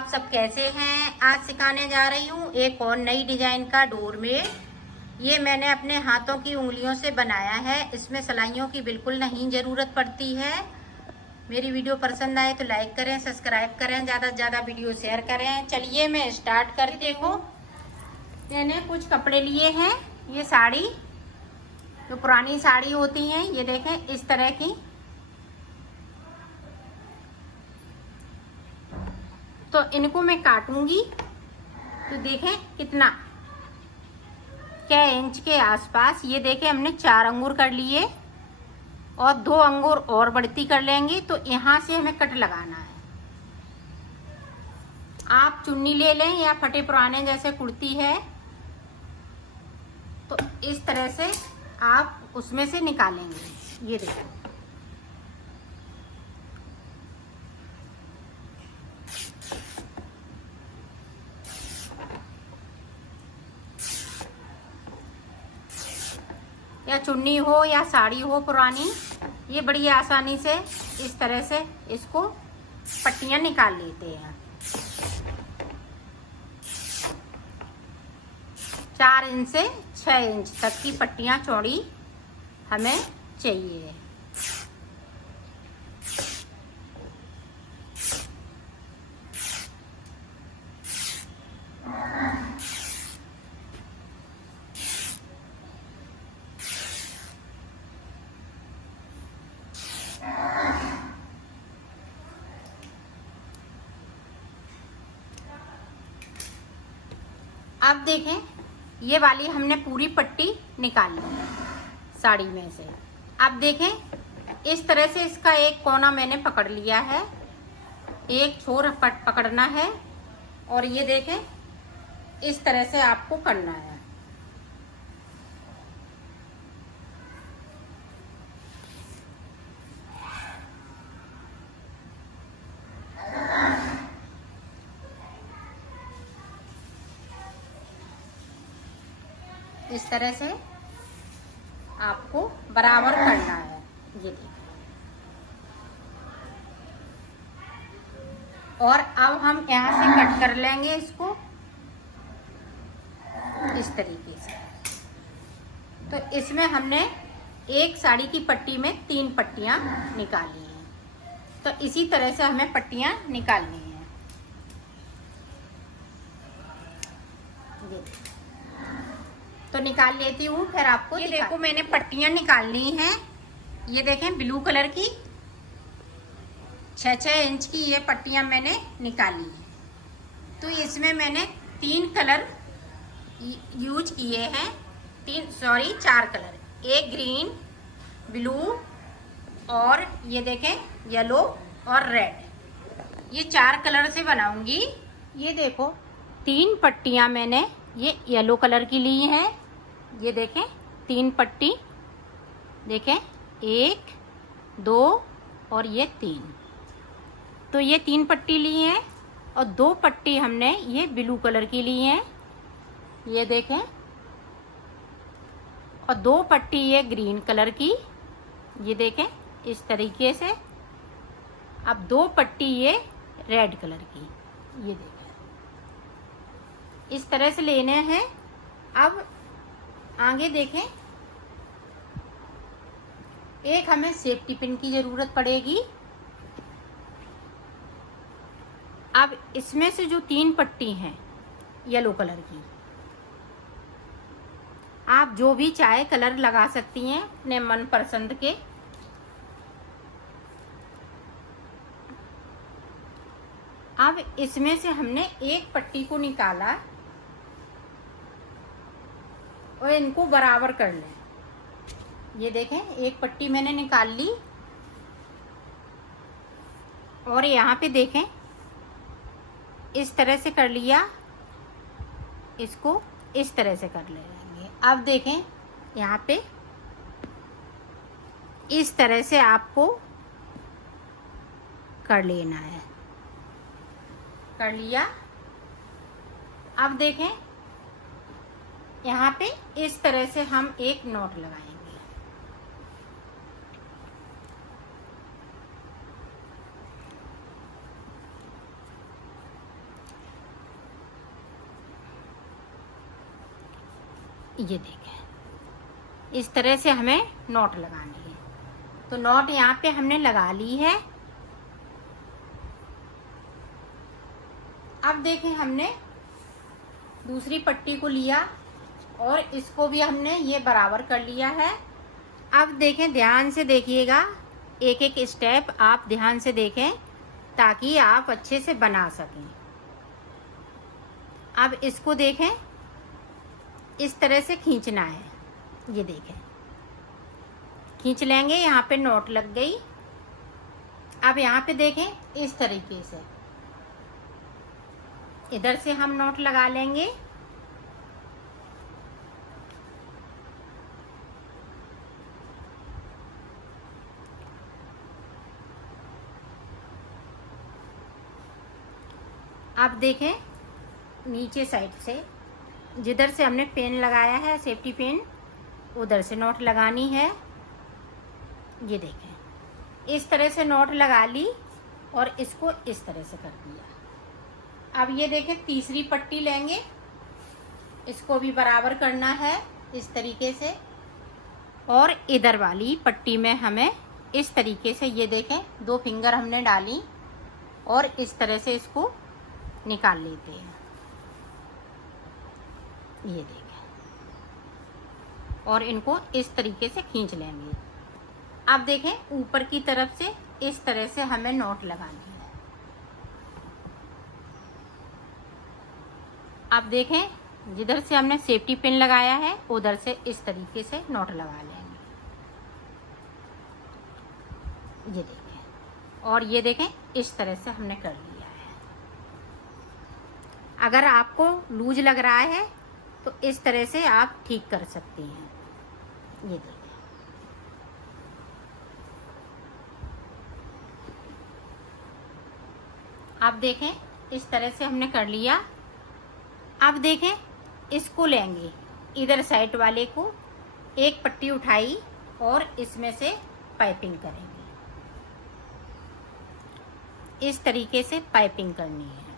आप सब कैसे हैं। आज सिखाने जा रही हूँ एक और नई डिजाइन का डोरमेट। ये मैंने अपने हाथों की उंगलियों से बनाया है। इसमें सिलाइयों की बिल्कुल नहीं ज़रूरत पड़ती है। मेरी वीडियो पसंद आए तो लाइक करें, सब्सक्राइब करें, ज़्यादा से ज़्यादा वीडियो शेयर करें। चलिए मैं स्टार्ट कर। देखो मैंने कुछ कपड़े लिए हैं। ये साड़ी जो पुरानी साड़ी होती हैं, ये देखें इस तरह की। तो इनको मैं काटूंगी तो देखें कितना, क्या इंच के आसपास। ये देखें हमने 4 अंगूर कर लिए और 2 अंगूर और बढ़ती कर लेंगे। तो यहाँ से हमें कट लगाना है। आप चुन्नी ले लें या फटे पुराने जैसे कुर्ती है, तो इस तरह से आप उसमें से निकालेंगे। ये देखो या चुन्नी हो या साड़ी हो पुरानी, ये बड़ी आसानी से इस तरह से इसको पट्टियां निकाल लेते हैं। 4 इंच से 6 इंच तक की पट्टियां चौड़ी हमें चाहिए। अब देखें ये वाली हमने पूरी पट्टी निकाल ली है साड़ी में से। अब देखें इस तरह से इसका एक कोना मैंने पकड़ लिया है, एक छोर पकड़ना है और ये देखें इस तरह से आपको करना है। इस तरह से आपको बराबर करना है। ये देखिए। और अब हम यहाँ से कट कर लेंगे इसको इस तरीके से। तो इसमें हमने एक साड़ी की पट्टी में 3 पट्टियाँ निकाली हैं। तो इसी तरह से हमें पट्टियाँ निकालनी है। ये तो निकाल लेती हूँ, फिर आपको ये देखो मैंने पट्टियां निकाल ली हैं। ये देखें ब्लू कलर की 6-6 इंच की ये पट्टियां मैंने निकाली हैं। तो इसमें मैंने 3 कलर यूज किए हैं। 4 कलर, एक ग्रीन, ब्लू और ये देखें येलो और रेड। ये 4 कलर से बनाऊंगी। ये देखो 3 पट्टियां मैंने ये येलो कलर की ली हैं। ये देखें 3 पट्टी, देखें 1 2 और ये 3। तो ये 3 पट्टी ली हैं और 2 पट्टी हमने ये ब्लू कलर की ली हैं। ये देखें, और 2 पट्टी ये ग्रीन कलर की। ये देखें इस तरीके से। अब 2 पट्टी ये रेड कलर की। ये देखें इस तरह से लेने हैं। अब आगे देखें एक हमें सेफ्टी पिन की जरूरत पड़ेगी। अब इसमें से जो 3 पट्टी हैं येलो कलर की, आप जो भी चाहे कलर लगा सकती हैं अपने मन पसंद के। अब इसमें से हमने एक पट्टी को निकाला और इनको बराबर कर लें। ये देखें एक पट्टी मैंने निकाल ली और यहाँ पे देखें इस तरह से कर लिया। इसको इस तरह से कर लेंगे। अब देखें यहाँ पे इस तरह से आपको कर लेना है। कर लिया। अब देखें यहाँ पे इस तरह से हम एक नॉट लगाएंगे। ये देखें, इस तरह से हमें नॉट लगानी है। तो नॉट यहाँ पे हमने लगा ली है। अब देखें, हमने दूसरी पट्टी को लिया और इसको भी हमने ये बराबर कर लिया है। अब देखें, ध्यान से देखिएगा, एक एक स्टेप आप ध्यान से देखें ताकि आप अच्छे से बना सकें। अब इसको देखें, इस तरह से खींचना है। ये देखें, खींच लेंगे, यहाँ पे नॉट लग गई। अब यहाँ पे देखें, इस तरीके से इधर से हम नॉट लगा लेंगे। अब देखें, नीचे साइड से जिधर से हमने पेन लगाया है, सेफ्टी पेन, उधर से नॉट लगानी है। ये देखें, इस तरह से नॉट लगा ली और इसको इस तरह से कर दिया। अब ये देखें, तीसरी पट्टी लेंगे, इसको भी बराबर करना है इस तरीके से। और इधर वाली पट्टी में हमें इस तरीके से, ये देखें, 2 फिंगर हमने डाली और इस तरह से इसको निकाल लेते हैं। ये देखें, और इनको इस तरीके से खींच लेंगे। अब देखें, ऊपर की तरफ से इस तरह से हमें नॉट लगानी है। अब देखें, जिधर से हमने सेफ्टी पिन लगाया है उधर से इस तरीके से नॉट लगा लेंगे। ये देखें, और ये देखें, इस तरह से हमने कर लिया है। अगर आपको लूज लग रहा है तो इस तरह से आप ठीक कर सकती हैं। ये देखें, अब देखें, इस तरह से हमने कर लिया। अब देखें, इसको लेंगे, इधर साइड वाले को एक पट्टी उठाई और इसमें से पाइपिंग करेंगे। इस तरीके से पाइपिंग करनी है।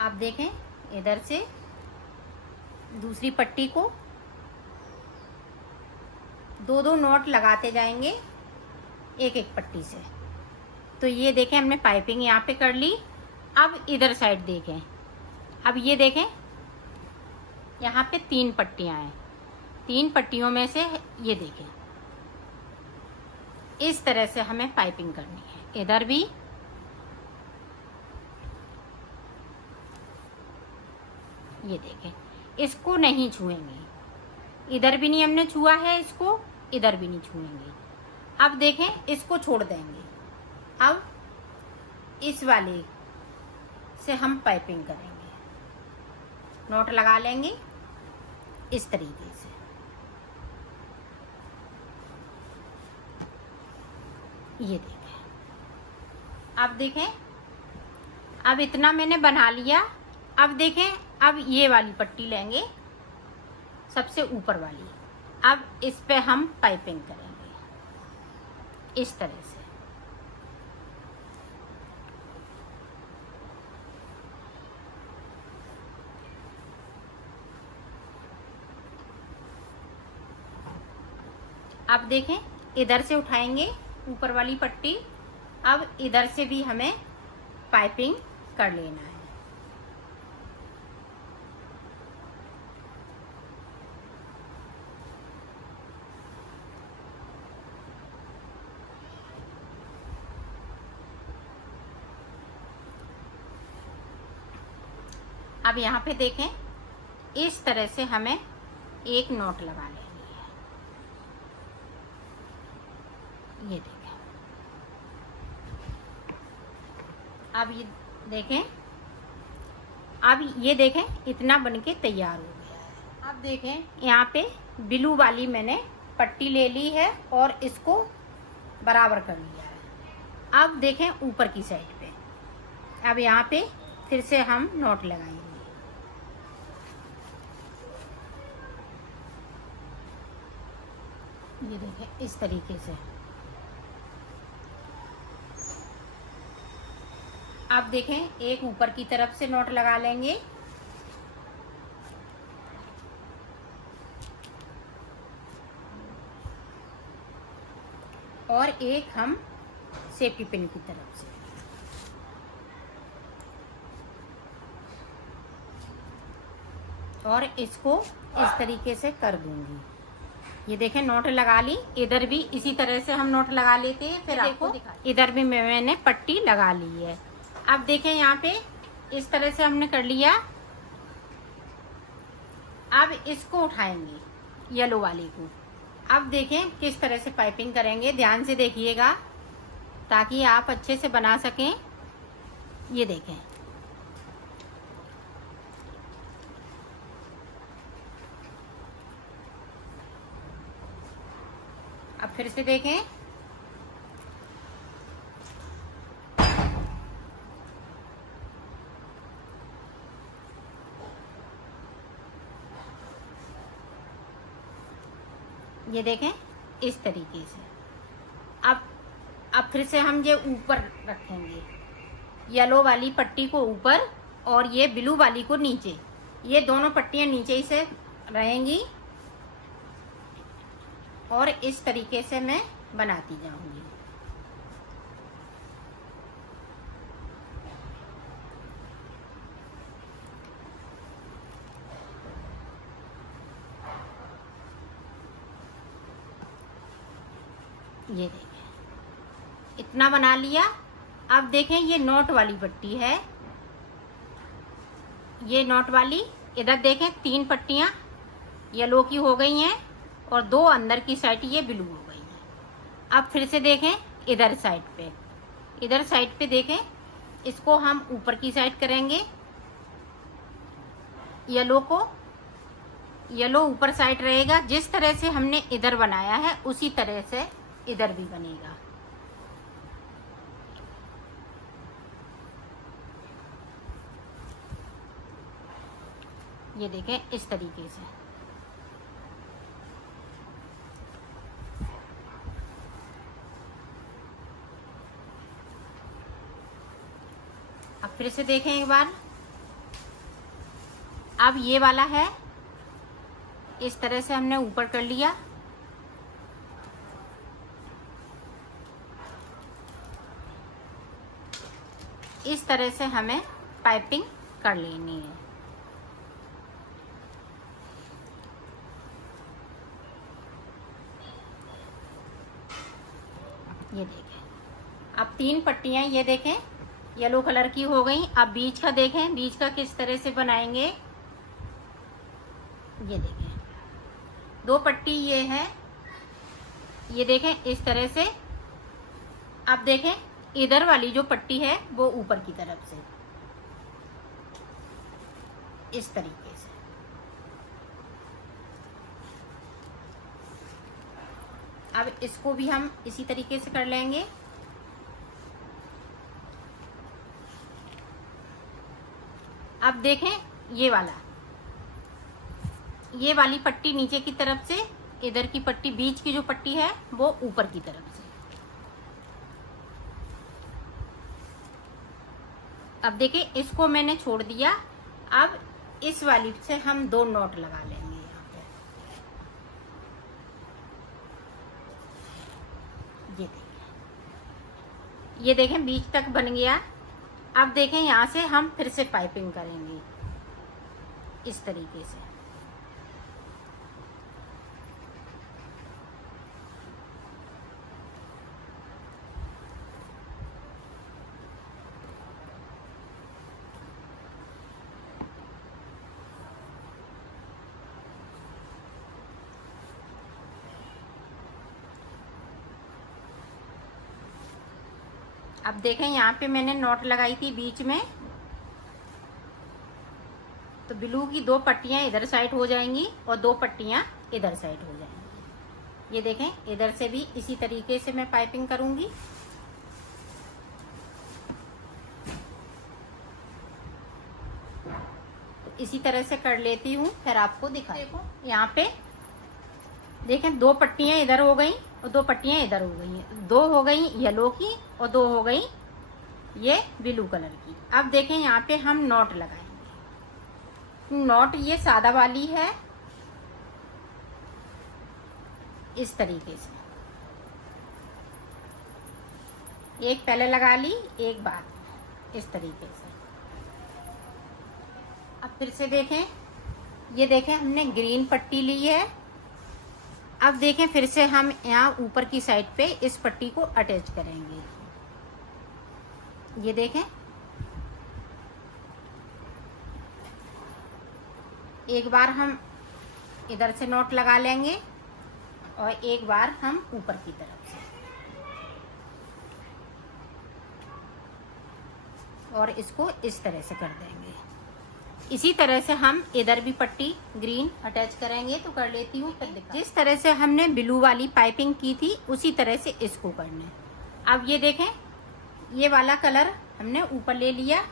आप देखें, इधर से दूसरी पट्टी को 2-2 नॉट लगाते जाएंगे एक एक पट्टी से। तो ये देखें, हमने पाइपिंग यहाँ पे कर ली। अब इधर साइड देखें, अब ये देखें, यहाँ पे 3 पट्टियाँ हैं। 3 पट्टियों में से ये देखें, इस तरह से हमें पाइपिंग करनी है। इधर भी, ये देखें, इसको नहीं छुएंगे। इधर भी नहीं हमने छुआ है इसको, इधर भी नहीं छुएंगे। अब देखें, इसको छोड़ देंगे। अब इस वाले से हम पाइपिंग करेंगे, नॉट लगा लेंगे इस तरीके से। ये देखें, अब देखें, अब इतना मैंने बना लिया। अब देखें, अब ये वाली पट्टी लेंगे, सबसे ऊपर वाली। अब इस पे हम पाइपिंग करेंगे इस तरह से। अब देखें, इधर से उठाएंगे ऊपर वाली पट्टी। अब इधर से भी हमें पाइपिंग कर लेना है। अब यहाँ पे देखें, इस तरह से हमें एक नॉट लगा लेनी है। ये देखें, अब ये देखें, अब ये देखें, इतना बनके तैयार हो गया है। अब देखें, यहाँ पे ब्लू वाली मैंने पट्टी ले ली है और इसको बराबर कर लिया है। अब देखें, ऊपर की साइड पे, अब यहाँ पे फिर से हम नॉट लगाएंगे। ये देखें, इस तरीके से। अब देखें एक ऊपर की तरफ से नॉट लगा लेंगे और एक हम सेफ्टी पिन की तरफ से। और इसको इस तरीके से कर दूंगी। ये देखें नॉट लगा ली, इधर भी इसी तरह से हम नॉट लगा लेते हैं। फिर आपको इधर भी मैंने पट्टी लगा ली है। अब देखें यहाँ पे इस तरह से हमने कर लिया। अब इसको उठाएंगे येलो वाली को। अब देखें किस तरह से पाइपिंग करेंगे, ध्यान से देखिएगा ताकि आप अच्छे से बना सकें। ये देखें अब फिर से देखें। ये देखें इस तरीके से। अब फिर से हम ये ऊपर रखेंगे, येलो वाली पट्टी को ऊपर और ये ब्लू वाली को नीचे। ये दोनों पट्टियां नीचे ही से रहेंगी और इस तरीके से मैं बनाती जाऊंगी। ये देखें इतना बना लिया। अब देखें ये नॉट वाली पट्टी है, ये नॉट वाली। इधर देखें 3 पट्टियां येलो की हो गई हैं और 2 अंदर की साइड ये ब्लू हो गई है। अब फिर से देखें इधर साइड पे देखें, इसको हम ऊपर की साइड करेंगे। येलो ऊपर साइड रहेगा। जिस तरह से हमने इधर बनाया है उसी तरह से इधर भी बनेगा। ये देखें इस तरीके से। अब फिर से देखें एक बार। अब ये वाला है, इस तरह से हमने ऊपर कर लिया। इस तरह से हमें पाइपिंग कर लेनी है। ये देखें अब 3 पट्टियां ये देखें येलो कलर की हो गई। अब बीच का देखें, बीच का किस तरह से बनाएंगे। ये देखें 2 पट्टी ये है, ये देखें इस तरह से। अब देखें इधर वाली जो पट्टी है वो ऊपर की तरफ से इस तरीके से। अब इसको भी हम इसी तरीके से कर लेंगे। अब देखें ये वाली पट्टी नीचे की तरफ से, इधर की पट्टी बीच की जो पट्टी है वो ऊपर की तरफ से। अब देखिए इसको मैंने छोड़ दिया। अब इस वाली से हम 2 नॉट लगा लेंगे यहाँ पे। ये देखें बीच तक बन गया। अब देखें यहाँ से हम फिर से पाइपिंग करेंगे इस तरीके से। अब देखें यहाँ पे मैंने नॉट लगाई थी बीच में, तो ब्लू की 2 पट्टियां इधर साइड हो जाएंगी और 2 पट्टियां इधर साइड हो जाएंगी। ये देखें इधर से भी इसी तरीके से मैं पाइपिंग करूंगी। तो इसी तरह से कर लेती हूँ, फिर आपको दिखा। देखो यहाँ पे देखें 2 पट्टियां इधर हो गई और 2 पट्टियां इधर हो गई हैं। 2 हो गई येलो की और 2 हो गई ये ब्लू कलर की। अब देखें यहाँ पे हम नॉट लगाएंगे। नॉट ये सादा वाली है, इस तरीके से एक पहले लगा ली, एक बाद, इस तरीके से। अब फिर से देखें, ये देखें हमने ग्रीन पट्टी ली है। अब देखें फिर से हम यहाँ ऊपर की साइड पे इस पट्टी को अटैच करेंगे। ये देखें, एक बार हम इधर से नॉट लगा लेंगे और एक बार हम ऊपर की तरफ से, और इसको इस तरह से कर देंगे। इसी तरह से हम इधर भी पट्टी ग्रीन अटैच करेंगे। तो कर लेती हूँ, फिर दिखा। जिस तरह से हमने ब्लू वाली पाइपिंग की थी उसी तरह से इसको करना है। अब ये देखें, ये वाला कलर हमने ऊपर ले लिया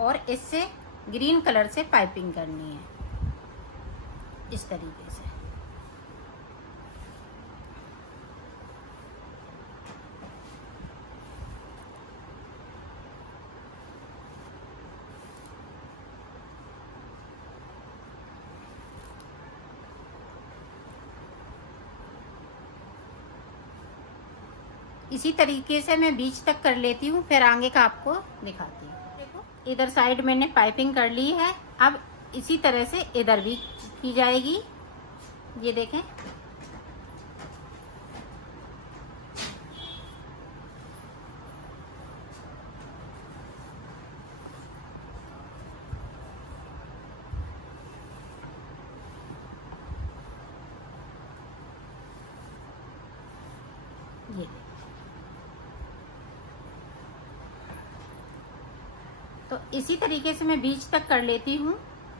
और इससे ग्रीन कलर से पाइपिंग करनी है, इस तरीके से। इसी तरीके से मैं बीच तक कर लेती हूँ, फिर आगे का आपको दिखाती हूँ। देखो, इधर साइड मैंने पाइपिंग कर ली है। अब इसी तरह से इधर भी की जाएगी। ये देखें, ये तो इसी तरीके से मैं बीच तक कर लेती हूँ,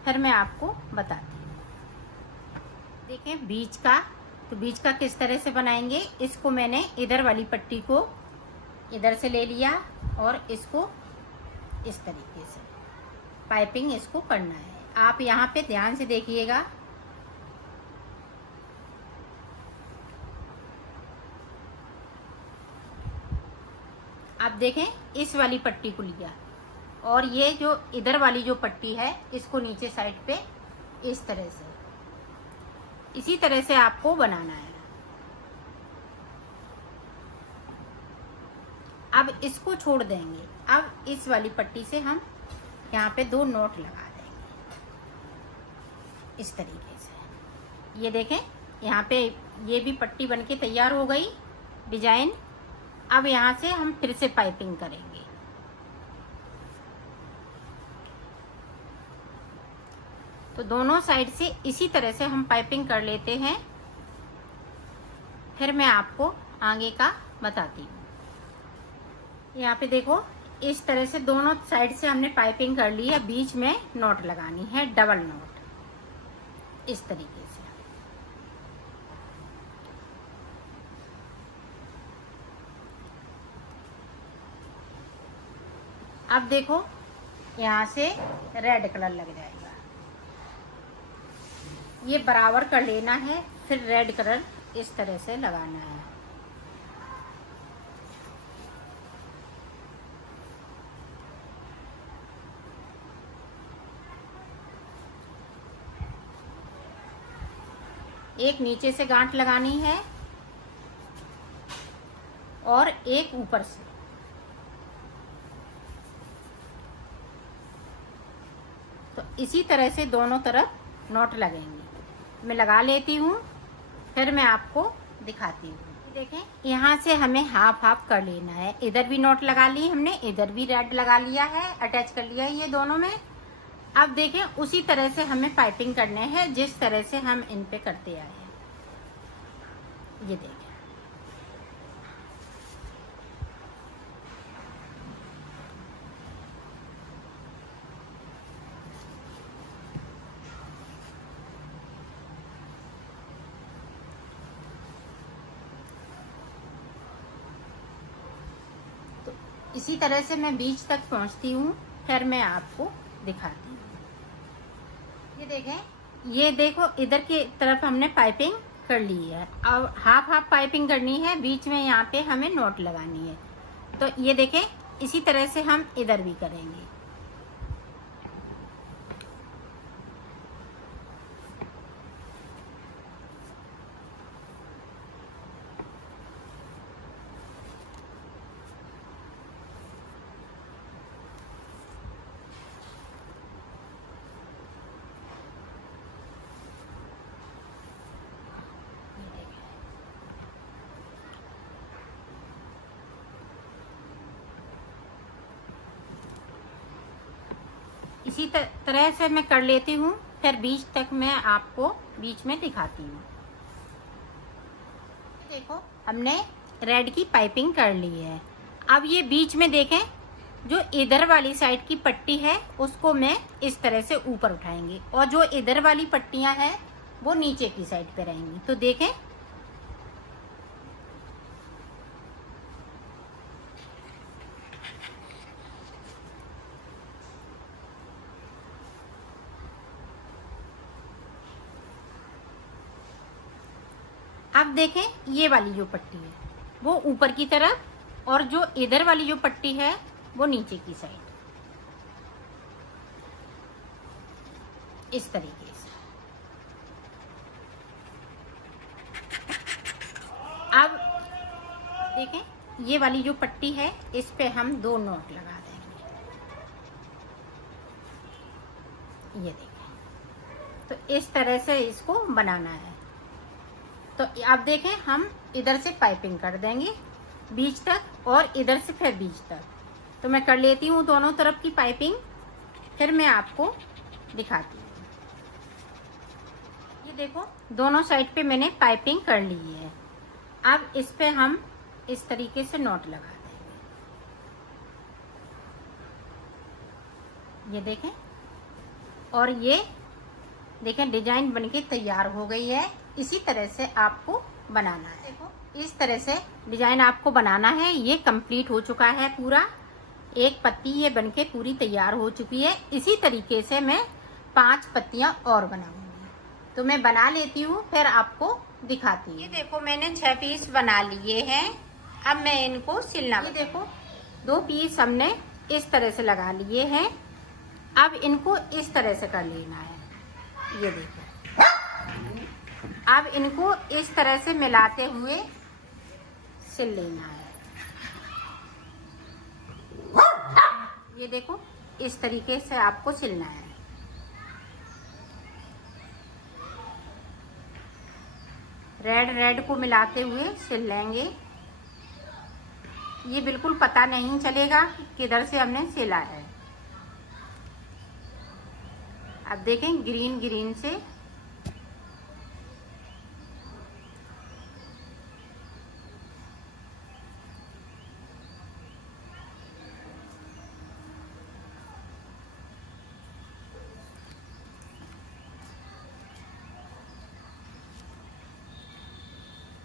फिर मैं आपको बताती हूँ। देखें बीच का, तो बीच का किस तरह से बनाएंगे। इसको मैंने इधर वाली पट्टी को इधर से ले लिया और इसको इस तरीके से पाइपिंग इसको करना है। आप यहाँ पे ध्यान से देखिएगा। आप देखें, इस वाली पट्टी को लिया और ये जो इधर वाली जो पट्टी है इसको नीचे साइड पे इस तरह से, इसी तरह से आपको बनाना है। अब इसको छोड़ देंगे। अब इस वाली पट्टी से हम यहाँ पे 2 नॉट लगा देंगे, इस तरीके से। ये देखें, यहाँ पे ये भी पट्टी बनके तैयार हो गई, डिजाइन। अब यहाँ से हम फिर से पाइपिंग करेंगे। तो दोनों साइड से इसी तरह से हम पाइपिंग कर लेते हैं, फिर मैं आपको आगे का बताती हूँ। यहाँ पे देखो, इस तरह से दोनों साइड से हमने पाइपिंग कर ली है। बीच में नॉट लगानी है, डबल नॉट, इस तरीके से। अब देखो, यहाँ से रेड कलर लग जाएगा। ये बराबर कर लेना है, फिर रेड कलर इस तरह से लगाना है। एक नीचे से गांठ लगानी है और एक ऊपर से। तो इसी तरह से दोनों तरफ नॉट लगेंगे। मैं लगा लेती हूँ, फिर मैं आपको दिखाती हूँ। देखें, यहाँ से हमें हाफ हाफ कर लेना है। इधर भी नॉट लगा ली हमने, इधर भी रेड लगा लिया है, अटैच कर लिया है ये दोनों में। अब देखें, उसी तरह से हमें पाइपिंग करने हैं जिस तरह से हम इन पे करते आए हैं। ये देखें, इसी तरह से मैं बीच तक पहुंचती हूँ, फिर मैं आपको दिखाती हूँ। ये देखें, ये देखो, इधर की तरफ हमने पाइपिंग कर ली है। अब हाफ हाफ पाइपिंग करनी है, बीच में यहाँ पे हमें नॉट लगानी है। तो ये देखें, इसी तरह से हम इधर भी करेंगे। इसी तरह से मैं कर लेती हूँ, फिर बीच तक मैं आपको बीच में दिखाती हूँ। देखो हमने रेड की पाइपिंग कर ली है। अब ये बीच में देखें, जो इधर वाली साइड की पट्टी है उसको मैं इस तरह से ऊपर उठाएंगे और जो इधर वाली पट्टियां हैं वो नीचे की साइड पे रहेंगी। तो देखें अब देखें, ये वाली जो पट्टी है वो ऊपर की तरफ और जो इधर वाली जो पट्टी है वो नीचे की साइड, इस तरीके से। अब देखें, ये वाली जो पट्टी है इस पे हम 2 नॉट लगा देंगे। ये देखें, तो इस तरह से इसको बनाना है। तो आप देखें, हम इधर से पाइपिंग कर देंगे बीच तक और इधर से फिर बीच तक। तो मैं कर लेती हूँ दोनों तरफ की पाइपिंग, फिर मैं आपको दिखाती हूँ। ये देखो, दोनों साइड पे मैंने पाइपिंग कर ली है। अब इस पे हम इस तरीके से नॉट लगा देंगे। ये देखें, और ये देखें डिजाइन बनके तैयार हो गई है। इसी तरह से आपको बनाना है। देखो, इस तरह से डिजाइन आपको बनाना है। ये कंप्लीट हो चुका है पूरा, एक पत्ती ये बनके पूरी तैयार हो चुकी है। इसी तरीके से मैं 5 पत्तियां और बनाऊंगी। तो मैं बना लेती हूँ, फिर आपको दिखाती हूँ। ये देखो, मैंने 6 पीस बना लिए हैं। अब मैं इनको सिलना, ये देखो 2 पीस हमने इस तरह से लगा लिए हैं। अब इनको इस तरह से कर लेना है। ये देखो, अब इनको इस तरह से मिलाते हुए सिल लेना है। ये देखो, इस तरीके से आपको सिलना है। रेड को मिलाते हुए सिल लेंगे। ये बिल्कुल पता नहीं चलेगा कि किधर से हमने सिला है। अब देखें, ग्रीन से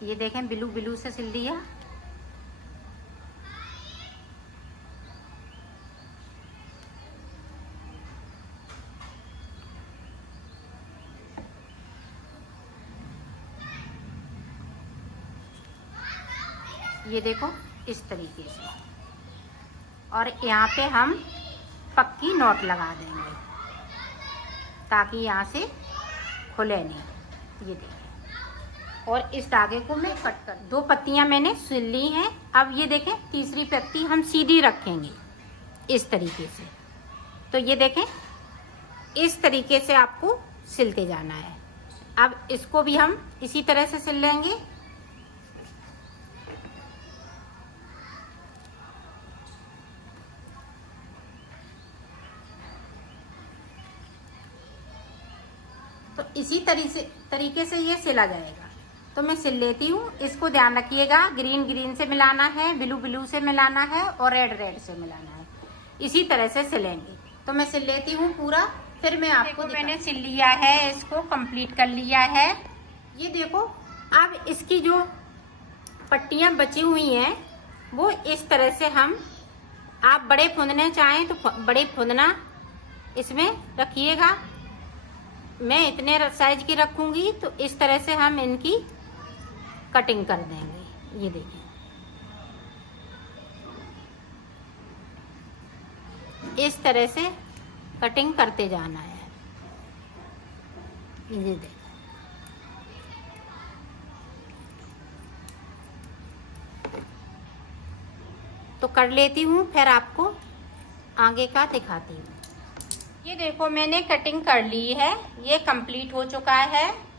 ये देखें, ब्लू से सिल दिया। ये देखो, इस तरीके से। और यहाँ पे हम पक्की नॉट लगा देंगे ताकि यहाँ से खुले नहीं। ये देखिए, और इस धागे को मैं कट कर 2 पत्तियां मैंने सिल ली हैं। अब ये देखें, तीसरी पत्ती हम सीधी रखेंगे इस तरीके से। तो ये देखें, इस तरीके से आपको सिलते जाना है। अब इसको भी हम इसी तरह से सिल लेंगे। तो इसी तरीके से ये सिला जाएगा। तो मैं सिल लेती हूँ। इसको ध्यान रखिएगा, ग्रीन से मिलाना है, ब्लू से मिलाना है और रेड से मिलाना है। इसी तरह से सिलेंगे। तो मैं सिल लेती हूँ पूरा, फिर मैं आपको मैंने सिल लिया है, इसको कंप्लीट कर लिया है। ये देखो, अब इसकी जो पट्टियां बची हुई हैं वो इस तरह से हम, आप बड़े फुंदने चाहें तो बड़े फुंदना इसमें रखिएगा। मैं इतने साइज की रखूंगी, तो इस तरह से हम इनकी कटिंग कर देंगे। ये देखिए, इस तरह से कटिंग करते जाना है। ये देखो, तो कर लेती हूँ, फिर आपको आगे का दिखाती हूँ। ये देखो मैंने कटिंग कर ली है, ये कंप्लीट हो चुका है।